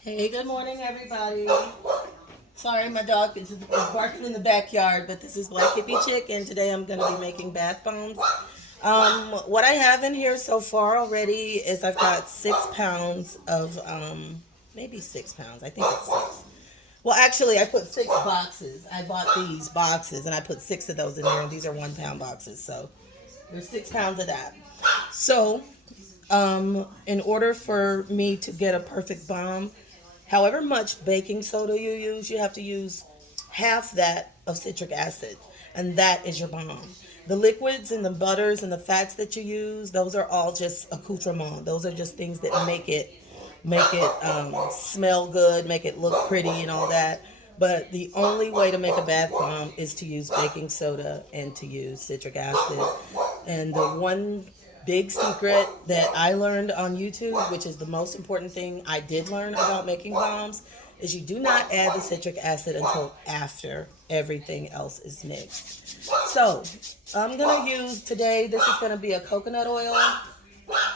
Hey, good morning, everybody. Sorry, my dog is barking in the backyard, but this is Black Hippie Chick, and today I'm going to be making bath bombs. What I have in here so far already is I've got 6 pounds of, maybe 6 pounds. I think it's six. Well, actually, I put 6 boxes. I bought these boxes, and I put six of those in there, and these are 1 pound boxes. So there's 6 pounds of that. So, in order for me to get a perfect bomb, however much baking soda you have to use half that of citric acid, and that is your bomb. The liquids and the butters and the fats that you use, those are all just accoutrement. Those are just things that make it smell good, make it look pretty, and all that. But the only way to make a bath bomb is to use baking soda and to use citric acid. And the one big secret that I learned on YouTube, which is the most important thing I did learn about making bombs, is you do not add the citric acid until after everything else is mixed. So I'm going to use today, this is going to be a coconut oil.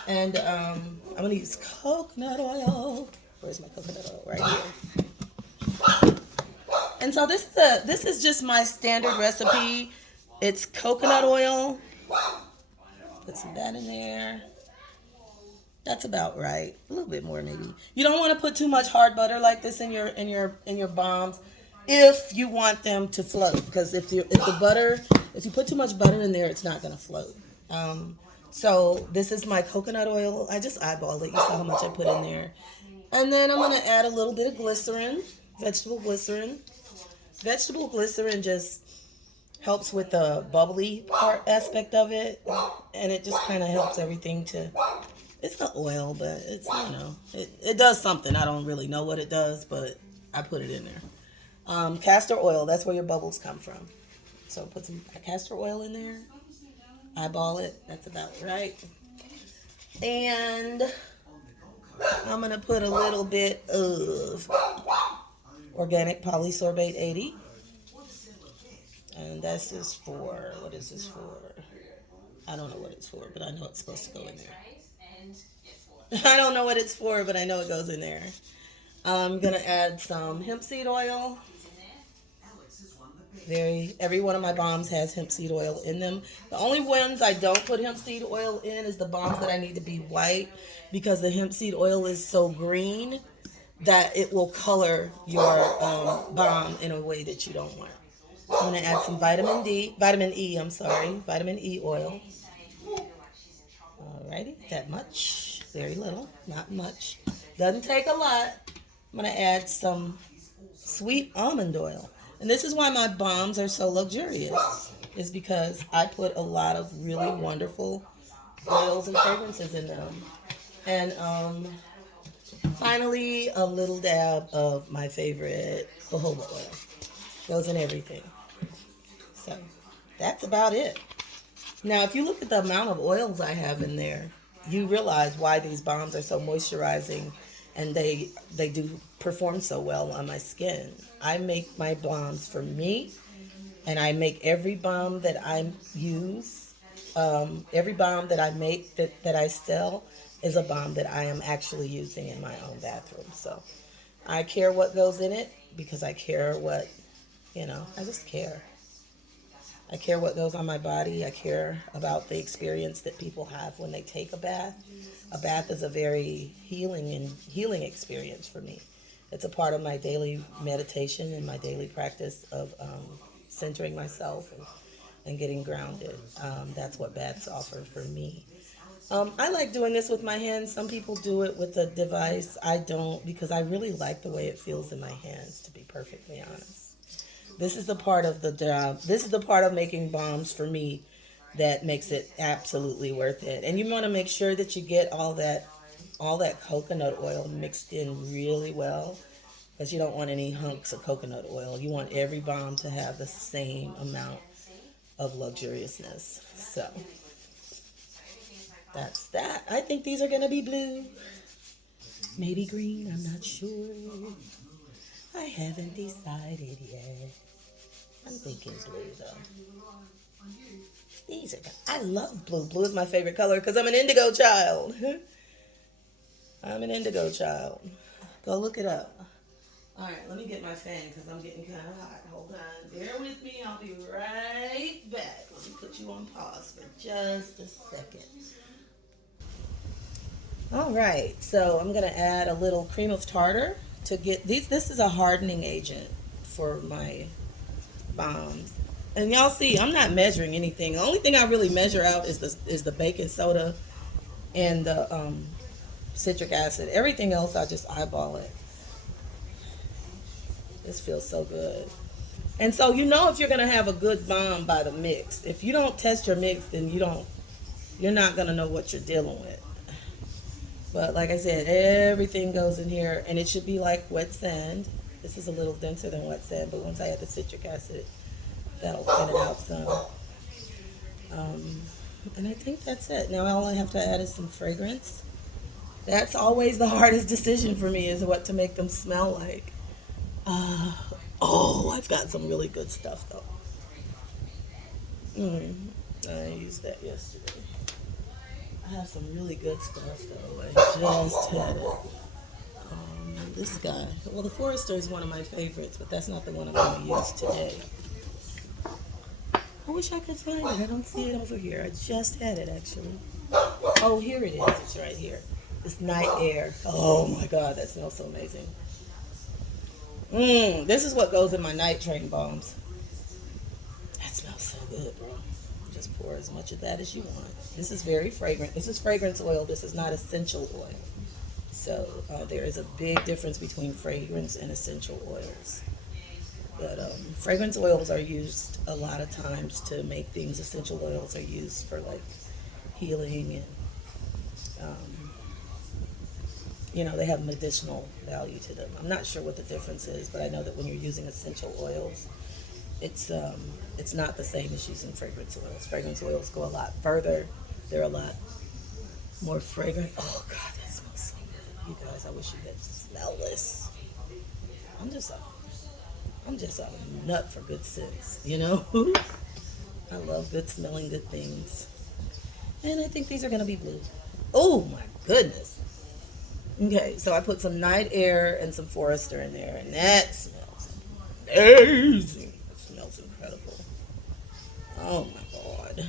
And I'm going to use coconut oil. Where's my coconut oil? Right here. And so this is just my standard recipe. It's coconut oil. Put some of that in there. That's about right. A little bit more maybe. You don't want to put too much hard butter like this in your bombs if you want them to float, because if you put too much butter in there, it's not going to float. So this is my coconut oil. I just eyeballed it. You saw how much I put in there. And then I'm going to add a little bit of glycerin, vegetable glycerin. Vegetable glycerin just helps with the bubbly part aspect of it, and it just kind of helps everything to. It's not oil, but it's it does something. I don't really know what it does, but I put it in there. Castor oil, that's where your bubbles come from. So put some castor oil in there. Eyeball it. That's about right. And I'm gonna put a little bit of organic polysorbate 80. And this is for, what is this for? I don't know what it's for, but I know it's supposed to go in there. I don't know what it's for, but I know it goes in there. I'm going to add some hemp seed oil. Every one of my bombs has hemp seed oil in them. The only ones I don't put hemp seed oil in is the bombs that I need to be white, because the hemp seed oil is so green that it will color your bomb in a way that you don't want. I'm going to add some vitamin E oil. Alrighty, that much, very little, not much. Doesn't take a lot. I'm going to add some sweet almond oil. And this is why my bombs are so luxurious, is because I put a lot of really wonderful oils and fragrances in them. And finally, a little dab of my favorite jojoba oil. Goes in everything. So that's about it. Now, if you look at the amount of oils I have in there, you realize why these balms are so moisturizing, and they do perform so well on my skin. I make my balms for me, and I make every balm that I use, every balm that I make that I sell is a balm that I am actually using in my own bathroom. So I care what goes in it, because I care I just care. I care what goes on my body. I care about the experience that people have when they take a bath. A bath is a very healing experience for me. It's a part of my daily meditation and my daily practice of centering myself and getting grounded. That's what baths offer for me. I like doing this with my hands. Some people do it with a device. I don't, because I really like the way it feels in my hands, to be perfectly honest. This is the part of the job. This is the part of making bombs for me that makes it absolutely worth it. And you want to make sure that you get all that coconut oil mixed in really well, because you don't want any hunks of coconut oil. You want every bomb to have the same amount of luxuriousness. So that's that. I think these are going to be blue. Maybe green. I'm not sure. I haven't decided yet. I'm thinking blue, though. These are. I love blue. Blue is my favorite color because I'm an indigo child. I'm an indigo child. Go look it up. All right, let me get my fan because I'm getting kind of hot. Hold on. Bear with me. I'll be right back. Let me put you on pause for just a second. All right, so I'm going to add a little cream of tartar to get these. This is a hardening agent for my bombs. And y'all see, I'm not measuring anything. The only thing I really measure out is the baking soda and the citric acid. Everything else, I just eyeball it. This feels so good. And so you know if you're gonna have a good bomb by the mix. If you don't test your mix, then you're not gonna know what you're dealing with. But like I said, everything goes in here, and it should be like wet sand. This is a little denser than wet sand, but once I add the citric acid, that'll thin it out some. And I think that's it. Now all I have to add is some fragrance. That's always the hardest decision for me, is what to make them smell like. I've got some really good stuff though. I used that yesterday. I have some really good stuff though. I just had it. This guy. Well, the Forester is one of my favorites, but that's not the one I'm going to use today. I wish I could find it. I don't see it over here. I just had it actually. Oh, here it is. It's right here. This Night Air. Oh my God, that smells so amazing. This is what goes in my night train bombs. That smells so good, bro. Just pour as much of that as you want. This is very fragrant. This is fragrance oil. This is not essential oil. So there is a big difference between fragrance and essential oils. But fragrance oils are used a lot of times to make things. Essential oils are used for like healing and they have medicinal value to them. I'm not sure what the difference is, but I know that when you're using essential oils, it's not the same as using fragrance oils. Fragrance oils go a lot further. They're a lot more fragrant. Oh God, that smells so good. You guys, I wish you could smell this. I'm just a nut for good scents, I love good smelling good things. And I think these are gonna be blue. Oh my goodness. Okay, so I put some Night Air and some Forester in there, and that smells amazing. It smells incredible. Oh my God.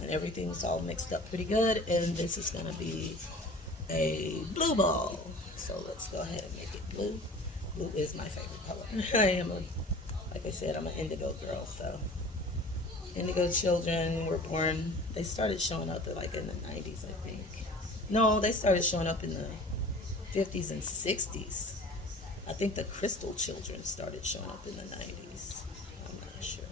And everything's all mixed up pretty good, and this is going to be a blue ball. So let's go ahead and make it blue. Blue is my favorite color. Like I said, I'm an indigo girl, so indigo children were born, they started showing up in the 90s, I think. No, they started showing up in the 50s and 60s. I think the crystal children started showing up in the 90s. I'm not sure.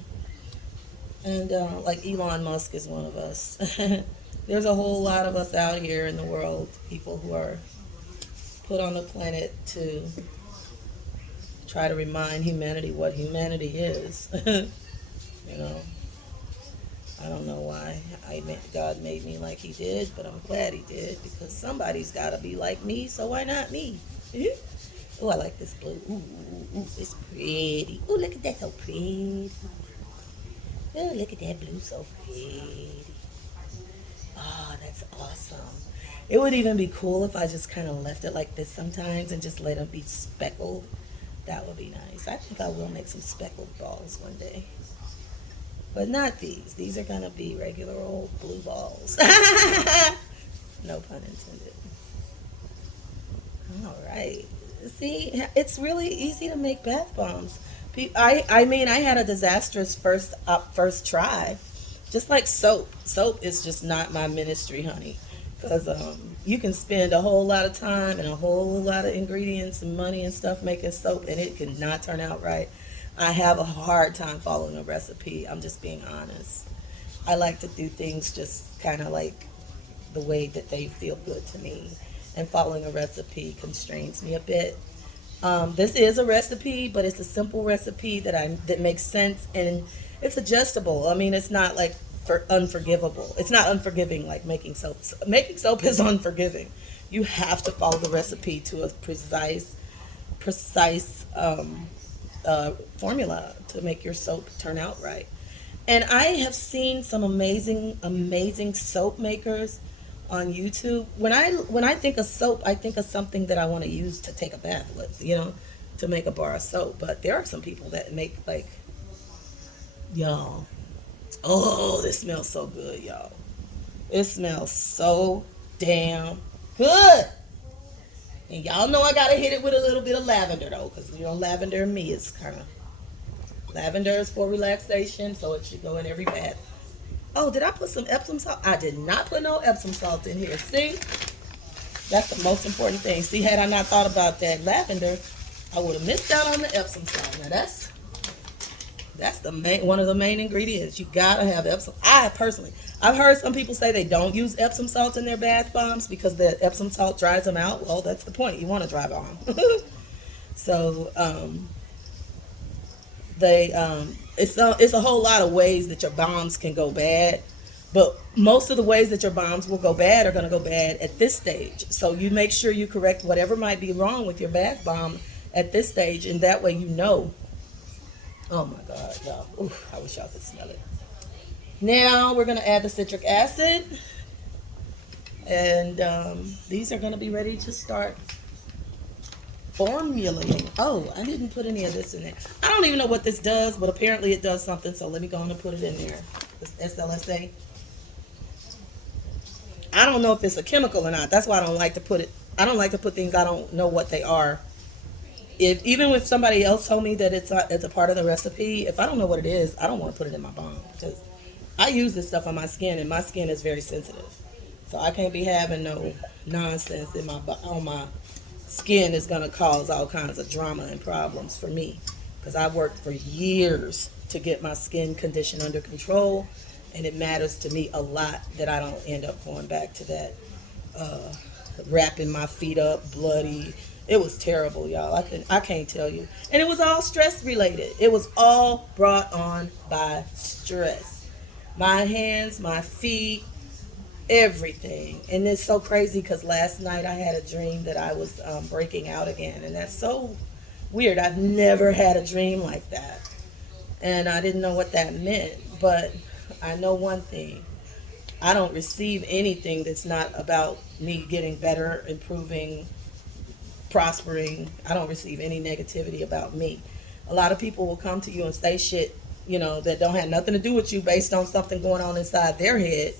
And like Elon Musk is one of us. There's a whole lot of us out here in the world, people who are put on the planet to try to remind humanity what humanity is. I don't know why God made me like he did, but I'm glad he did, because somebody's got to be like me, so why not me? Oh, I like this blue. Ooh, it's pretty. Oh, look at that, so pretty. Oh, look at that blue, so pretty. Oh, that's awesome. It would even be cool if I just kind of left it like this sometimes and just let them be speckled. That would be nice. I think I will make some speckled balls one day. But not these. These are going to be regular old blue balls. No pun intended. All right. See, it's really easy to make bath bombs. I mean, I had a disastrous first try. Just like soap. Soap is just not my ministry, honey. Because you can spend a whole lot of time and a whole lot of ingredients and money and stuff making soap, and it can not turn out right. I have a hard time following a recipe. I'm just being honest. I like to do things just kind of like the way that they feel good to me. And following a recipe constrains me a bit. This is a recipe, but it's a simple recipe that makes sense, and it's adjustable. I mean, it's not like unforgivable. It's not unforgiving like making soap. Making soap is unforgiving. You have to follow the recipe to a precise formula to make your soap turn out right. And I have seen some amazing soap makers on YouTube. When I think of soap, I think of something that I want to use to take a bath with, to make a bar of soap. But there are some people that make like, y'all. Oh, this smells so good, y'all. It smells so damn good. And y'all know I gotta hit it with a little bit of lavender though, because lavender and me is kind of, lavender is for relaxation, so it should go in every bath. Oh, did I put some Epsom salt? I did not put no Epsom salt in here. See? That's the most important thing. See, had I not thought about that lavender, I would have missed out on the Epsom salt. Now that's one of the main ingredients. You gotta have Epsom. I've heard some people say they don't use Epsom salt in their bath bombs because the Epsom salt dries them out. Well, that's the point. You want to dry bomb. So it's a whole lot of ways that your bombs can go bad, but most of the ways that your bombs will go bad are going to go bad at this stage. So you make sure you correct whatever might be wrong with your bath bomb at this stage, and that way you know. Oh my God, y'all. Oof, I wish y'all could smell it. Now we're going to add the citric acid, and these are going to be ready to start formulating. Oh, I didn't put any of this in there. I don't even know what this does, but apparently it does something, so let me go on and put it in there. This SLSA. I don't know if it's a chemical or not. That's why I don't like to put it. I don't like to put things I don't know what they are. Even if somebody else told me that it's a part of the recipe, if I don't know what it is, I don't want to put it in my bomb, because I use this stuff on my skin, and my skin is very sensitive. So I can't be having no nonsense on my skin. Is going to cause all kinds of drama and problems for me, because I've worked for years to get my skin condition under control, and it matters to me a lot that I don't end up going back to that wrapping my feet up bloody. It was terrible, y'all. I can't tell you. And it was all stress related. It was all brought on by stress. My hands, my feet, everything. And it's so crazy because last night I had a dream that I was breaking out again, and that's so weird. I've never had a dream like that, and I didn't know what that meant. But I know one thing: I don't receive anything that's not about me getting better, improving, prospering. I don't receive any negativity about me. A lot of people will come to you and say shit, that don't have nothing to do with you, based on something going on inside their head.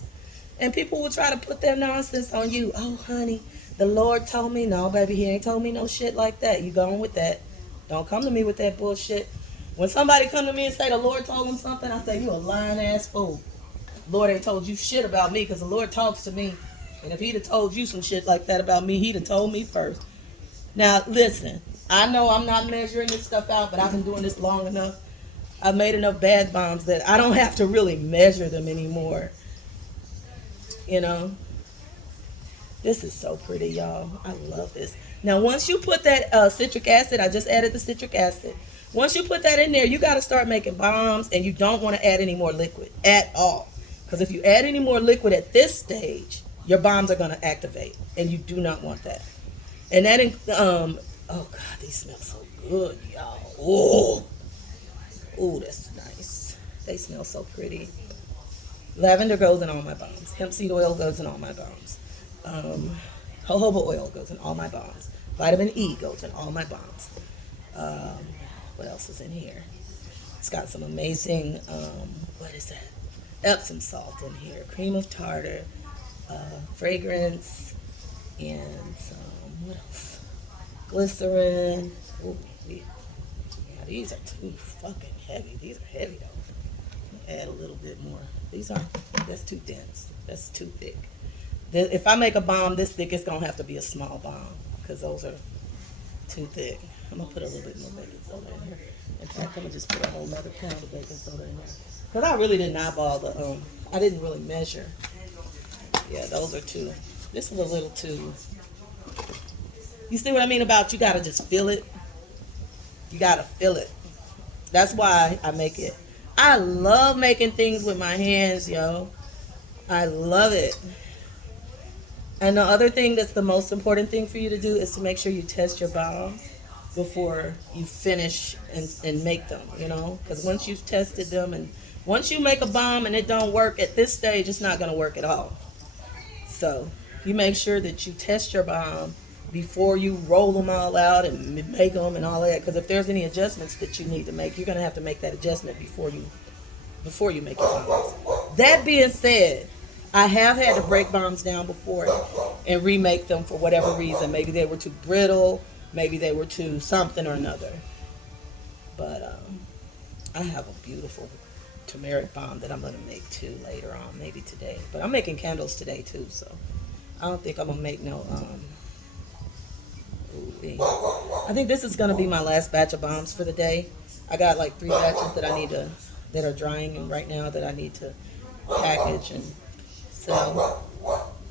And people will try to put their nonsense on you. Oh, honey, the Lord told me. No, baby, he ain't told me no shit like that. You going with that. Don't come to me with that bullshit. When somebody come to me and say the Lord told them something, I say, you a lying ass fool. The Lord ain't told you shit about me, because the Lord talks to me. And if he'd have told you some shit like that about me, he'd have told me first. Now, listen, I know I'm not measuring this stuff out, but I've been doing this long enough. I've made enough bath bombs that I don't have to really measure them anymore. This is so pretty, y'all. I love this. Now, once you put that citric acid, I just added the citric acid. Once you put that in there, you got to start making bombs, and you don't want to add any more liquid at all. Because if you add any more liquid at this stage, your bombs are going to activate, and you do not want that. And that, oh God, these smell so good, y'all. Oh, that's nice. They smell so pretty. Lavender goes in all my bombs. Hemp seed oil goes in all my bombs. Jojoba oil goes in all my bombs. Vitamin E goes in all my bombs. What else is in here? It's got some amazing, what is that? Epsom salt in here. Cream of tartar, fragrance, and some, what else? Glycerin. Ooh, yeah, these are too fucking heavy. These are heavy though. Add a little bit more. That's too dense. That's too thick. If I make a bomb this thick, it's gonna have to be a small bomb, because those are too thick. I'm gonna put a little bit more baking soda in here. In fact, I'm gonna just put a whole nother pound of baking soda in there, because I really didn't eyeball the I didn't really measure. Yeah, those are too. This is a little too. You see what I mean about you gotta just feel it. You gotta feel it. That's why I make it. I love making things with my hands, yo. I love it. And the other thing that's the most important thing for you to do is to make sure you test your bombs before you finish and make them, because once you've tested them, and once you make a bomb and it don't work at this stage, it's not going to work at all. So you make sure that you test your bomb before you roll them all out and make them and all that. Because if there's any adjustments that you need to make, you're gonna have to make that adjustment before you make your bombs. That being said, I have had to break bombs down before and remake them for whatever reason. Maybe they were too brittle, maybe they were too something or another. But I have a beautiful turmeric bomb that I'm gonna make too later on, maybe today. But I'm making candles today too, so I don't think I'm gonna make no I think this is gonna be my last batch of bombs for the day. I got like 3 batches that are drying right now that I need to package and sell.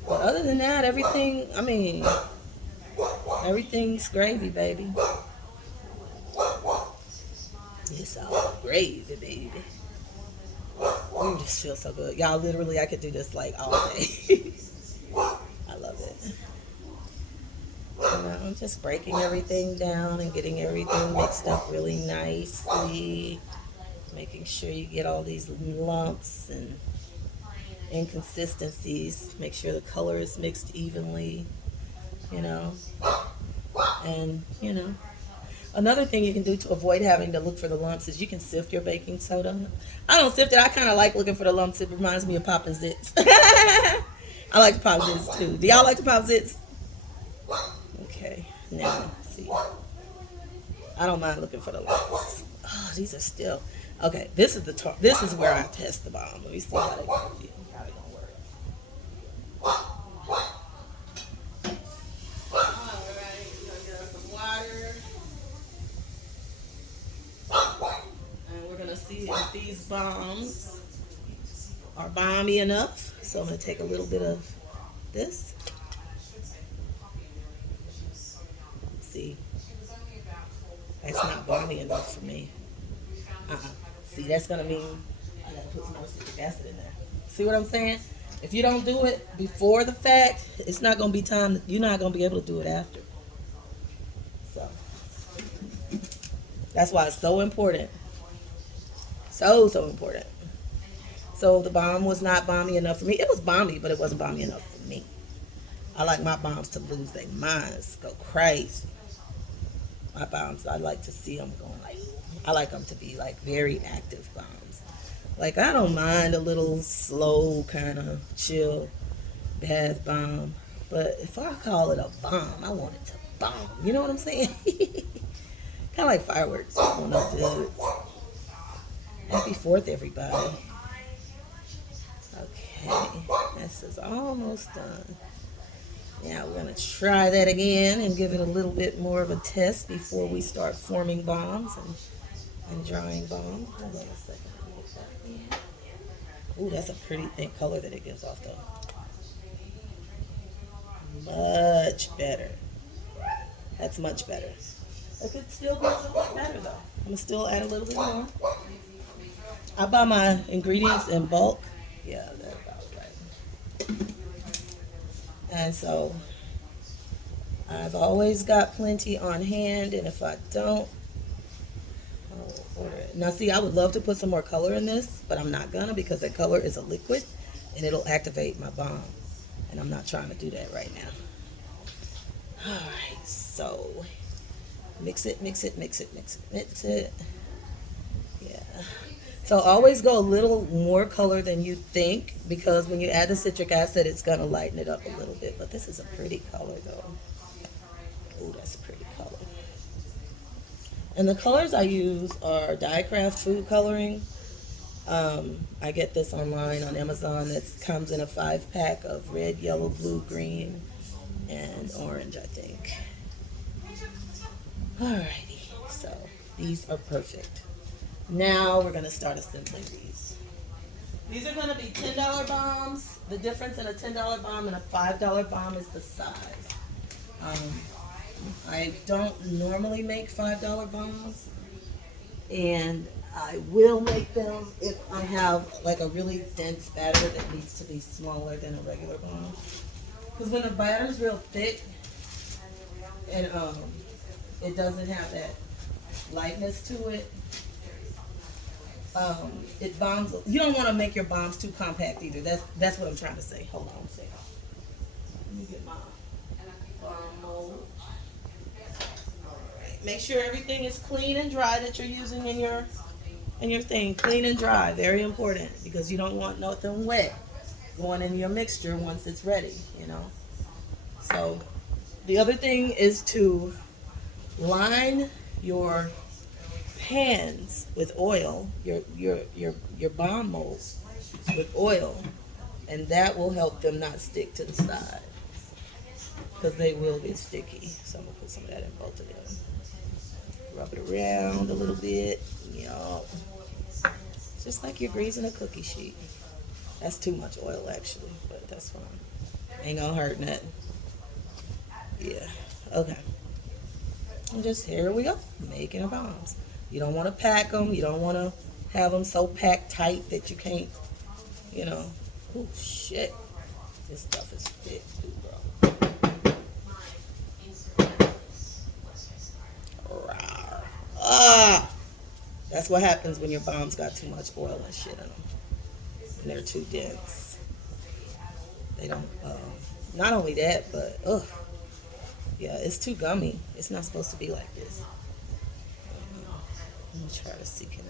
But other than that, everything's gravy, baby. It's all gravy, baby. Ooh, this feels so good. Y'all, literally, I could do this like all day. I love it. I'm just breaking everything down and getting everything mixed up really nicely. Making sure you get all these lumps and inconsistencies. Make sure the color is mixed evenly, And, another thing you can do to avoid having to look for the lumps is you can sift your baking soda. I don't sift it. I kind of like looking for the lumps. It reminds me of popping zits. I like to pop zits too. Do y'all like to pop zits? Okay, now see. I don't mind looking for the lumps. Oh, these are still okay. This is where I test the bomb. Let me see how they gonna feel. How they gonna work. Alright, we're gonna get us some water. And we're gonna see if these bombs are bomby enough. So I'm gonna take a little bit of this. See, that's not balmy enough for me. See, that's gonna mean I gotta put some more citric acid in there. See what I'm saying? If you don't do it before the fact, it's not gonna be time. You're not gonna be able to do it after. So that's why it's so important. So important. So the bomb was not balmy enough for me. It was balmy, but it wasn't balmy enough for me. I like my bombs to lose their minds, go crazy. My bombs, I like to see them going like, I like them to be like very active bombs. Like I don't mind a little slow kind of chill bath bomb, but if I call it a bomb, I want it to bomb. You know what I'm saying? Kind of like fireworks when I do it. Happy 4th, everybody. Okay, this is almost done. Now we're going to try that again and give it a little bit more of a test before we start forming bombs and drying bombs. Hold on a second. Ooh, that's a pretty thick color that it gives off though. Much better. That's much better. It could still be a little bit better though. I'm going to still add a little bit more. I buy my ingredients in bulk. Yeah, that's about right. And so I've always got plenty on hand, and if I don't, I'll order it. Now see, I would love to put some more color in this, but I'm not gonna because that color is a liquid and it'll activate my bomb. And I'm not trying to do that right now. Alright, so mix it. Yeah. So always go a little more color than you think, because when you add the citric acid, it's going to lighten it up a little bit. But this is a pretty color, though. Oh, that's a pretty color. And the colors I use are Diecraft food coloring. I get this online on Amazon. It comes in a 5-pack of red, yellow, blue, green, and orange, I think. Alrighty, so these are perfect. Now we're going to start assembling these. These are going to be $10 bombs. The difference in a $10 bomb and a $5 bomb is the size. I don't normally make $5 bombs, and I will make them if I have like a really dense batter that needs to be smaller than a regular bomb. Because when the batter's real thick and it doesn't have that lightness to it, it bombs. You don't want to make your bombs too compact either. That's what I'm trying to say. Hold on a second. Let me get my balm mold. Alright. Make sure everything is clean and dry that you're using in your thing. Clean and dry, very important, because you don't want nothing wet going in your mixture once it's ready, you know. So the other thing is to line your pans with oil, your balm molds with oil, and that will help them not stick to the side, because they will get sticky. So I'm gonna put some of that in both of them. Rub it around a little bit. Yup. Just like you're greasing a cookie sheet. That's too much oil actually, but that's fine. Ain't gonna hurt nothing. Yeah. Okay. And just here we go, making the bombs. You don't want to pack them. You don't want to have them so packed tight that you can't, you know. Oh shit. This stuff is thick too, bro. Rawr. Ah! That's what happens when your bombs got too much oil and shit in them. And they're too dense. They don't, not only that, but, ugh. Yeah, it's too gummy. It's not supposed to be like this. Let me try to see, can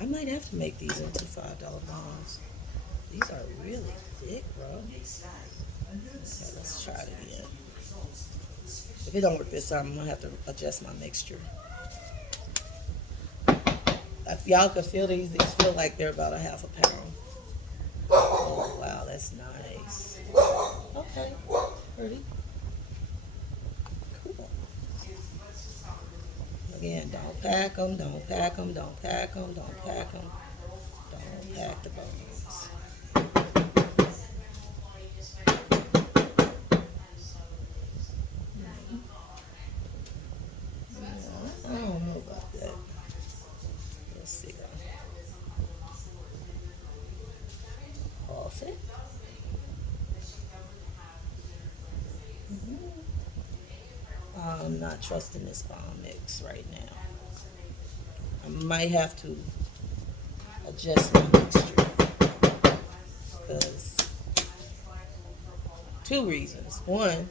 I might have to make these into $5 bombs. These are really thick, bro. Okay, let's try it again. If it don't work this time, I'm gonna have to adjust my mixture. If y'all can feel these feel like they're about a half a pound. Oh, wow, that's nice. Okay, pretty. Cool. Again, don't pack them, don't pack them, don't pack them, don't pack them. Don't pack the bones. I don't know about that. Let's see. Off it. I'm not trusting this bomb mix right now. I might have to adjust my mixture, because two reasons. One,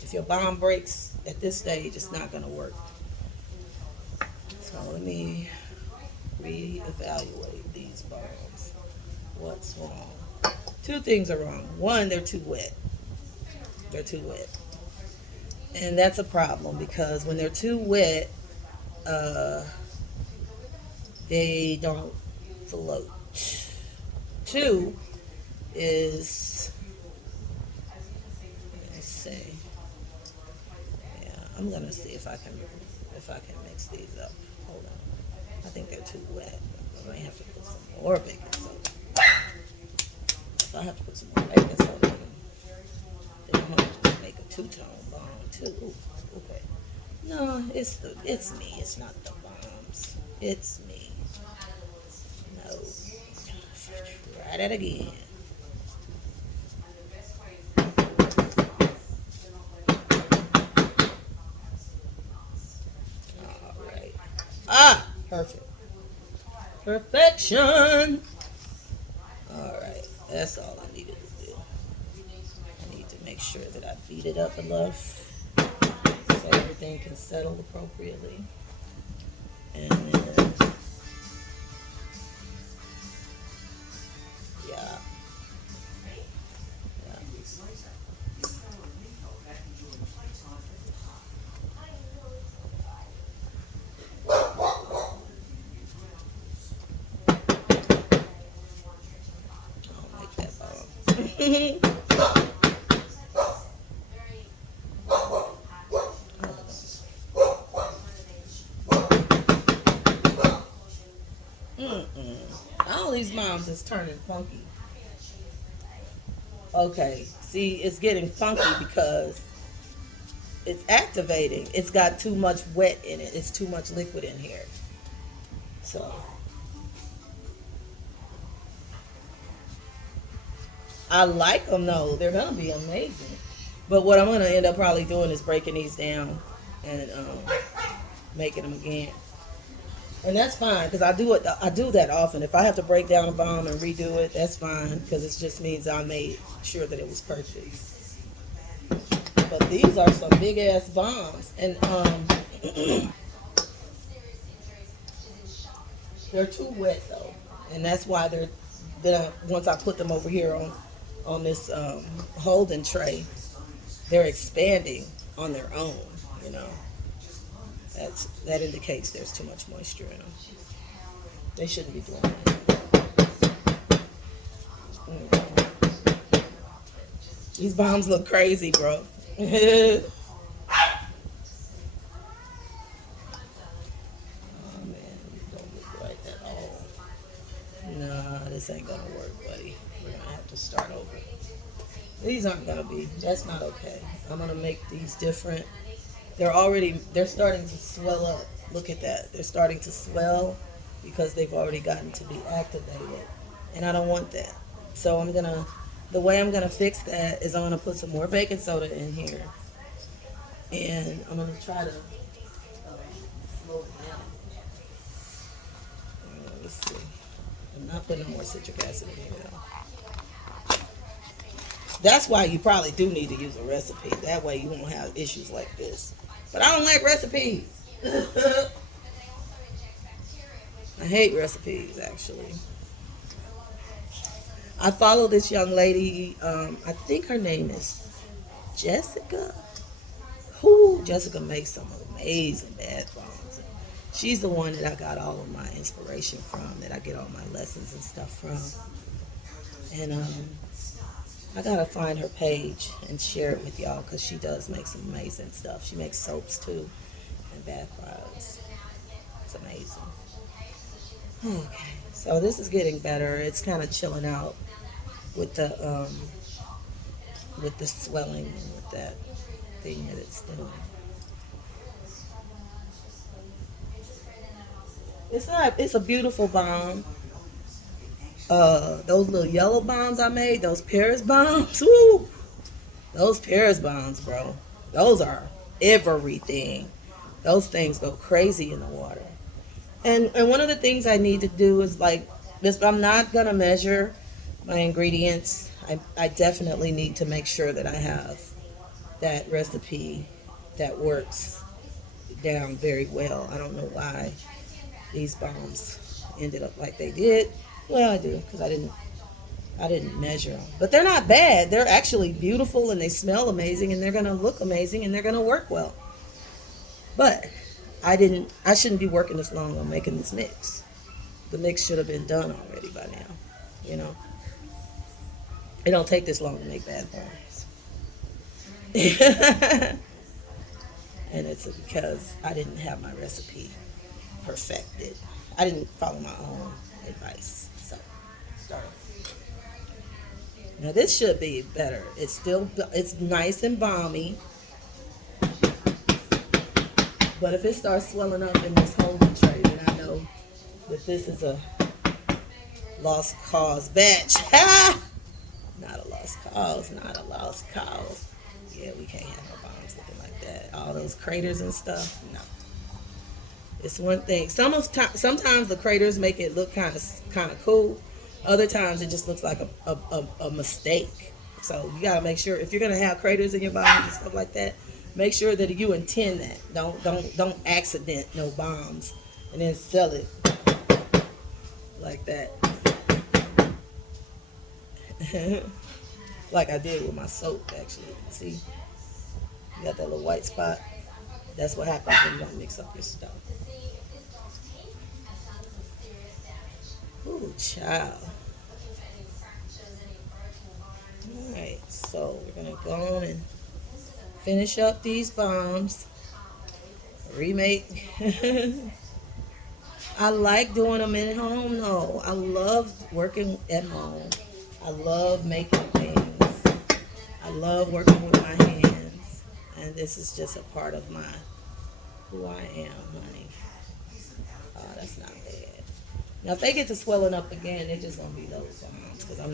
if your bomb breaks at this stage, it's not going to work. So let me reevaluate these bombs. What's wrong? Two things are wrong. One, they're too wet. They're too wet. And that's a problem, because when they're too wet, they don't float. Two is, let's see. Yeah, I'm gonna see if I can mix these up. Hold on. I think they're too wet. I might have to put some more baking soda. If I have to put some more baking soda, then I'm gonna just make a two-tone bomb too. Ooh, okay. No, it's me. It's not the bombs. It's me. No. Try that again. All right. Ah, perfect. Perfection. All right. That's all I needed to do. I need to make sure that I beat it up enough so everything can settle appropriately. And then, yeah. I don't like that bomb. All these moms is turning funky. Okay, see, it's getting funky because it's activating. It's got too much wet in it. It's too much liquid in here. So I like them though. They're gonna be amazing. But what I'm gonna end up probably doing is breaking these down and making them again. And that's fine because I do it. I do that often. If I have to break down a bomb and redo it, that's fine because it just means I made sure that it was perfect. But these are some big ass bombs, and they're too wet though, and that's why they're. Then once I put them over here on this holding tray, they're expanding on their own. You know, that indicates there's too much moisture in them. They shouldn't be doing that. These bombs look crazy, bro. Oh man, don't look right at all. Nah, this ain't gonna work, buddy. We're gonna have to start over. These aren't gonna be. That's not okay. I'm gonna make these different. They're starting to swell up. Look at that. They're starting to swell because they've already gotten to be activated. And I don't want that. So the way I'm gonna fix that is I'm gonna put some more baking soda in here. And I'm gonna try to slow it down. Let's see. I'm not putting no more citric acid in here though. That's why you probably do need to use a recipe. That way you won't have issues like this. But I don't like recipes. I hate recipes, actually. I follow this young lady. I think her name is Jessica. Jessica makes some amazing bath bombs. She's the one that I got all of my inspiration from, that I get all my lessons and stuff from. And I gotta find her page and share it with y'all because she does make some amazing stuff. She makes soaps too and bath products. It's amazing. Okay, so this is getting better. It's kind of chilling out with the swelling and with that thing that it's doing. It's a beautiful bomb. Those little yellow bombs I made, those Paris bombs, woo! Those Paris bombs, bro. Those are everything. Those things go crazy in the water. And one of the things I need to do is like this. I'm not gonna measure my ingredients. I definitely need to make sure that I have that recipe that works down very well. I don't know why these bombs ended up like they did. Well, I do because I didn't measure them, but they're not bad. They're actually beautiful and they smell amazing and they're gonna look amazing and they're gonna work well. But I shouldn't be working this long on making this mix. The mix should have been done already by now. You know, it don't take this long to make bad bombs. And it's because I didn't have my recipe perfected. I didn't follow my own advice. So, start. Now this should be better. It's nice and balmy. But if it starts swelling up in this holding tray, then I know that this is a lost cause batch. Not a lost cause, not a lost cause. Yeah, we can't have no bombs looking like that. All those craters and stuff, no. It's one thing. Sometimes the craters make it look kind of cool. Other times it just looks like a mistake. So you gotta make sure if you're gonna have craters in your bombs and stuff like that, make sure that you intend that. Don't accident no bombs and then sell it like that. Like I did with my soap, actually. See, you got that little white spot. That's what happens when you don't mix up your stuff. Ooh, child. Alright, so we're gonna go on and finish up these bombs. Remake. I like doing them at home though. I love working at home. I love making things. I love working with my hands. And this is just a part of who I am, honey. Oh, that's not bad. Now if they get to swelling up again, they're just gonna be those bombs because I'm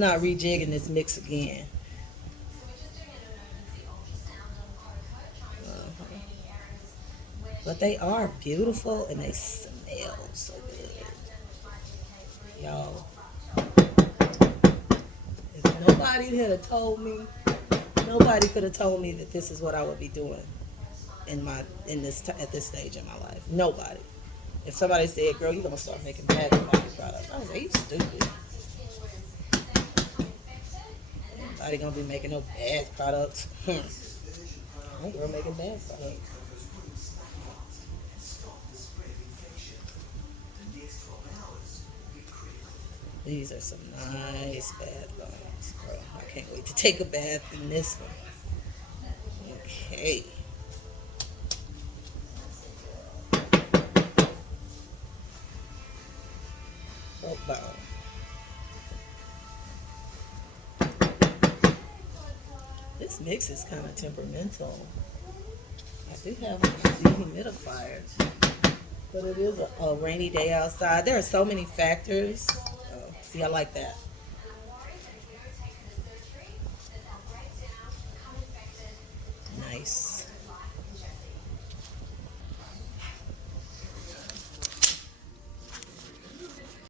not rejigging this mix again. But they are beautiful and they smell smells so good. Y'all, if nobody had have told me, nobody could have told me that this is what I would be doing at this stage in my life. Nobody. If somebody said, "Girl, you gonna start making bath and body products," I was like, "You stupid. Nobody gonna be making no bath products." I'm girl making bath products. These are some nice bath bombs, bro. I can't wait to take a bath in this one. Okay. Oh, bomb. This mix is kind of temperamental. I do have a dehumidifier, but it is a rainy day outside. There are so many factors. Oh, see, I like that.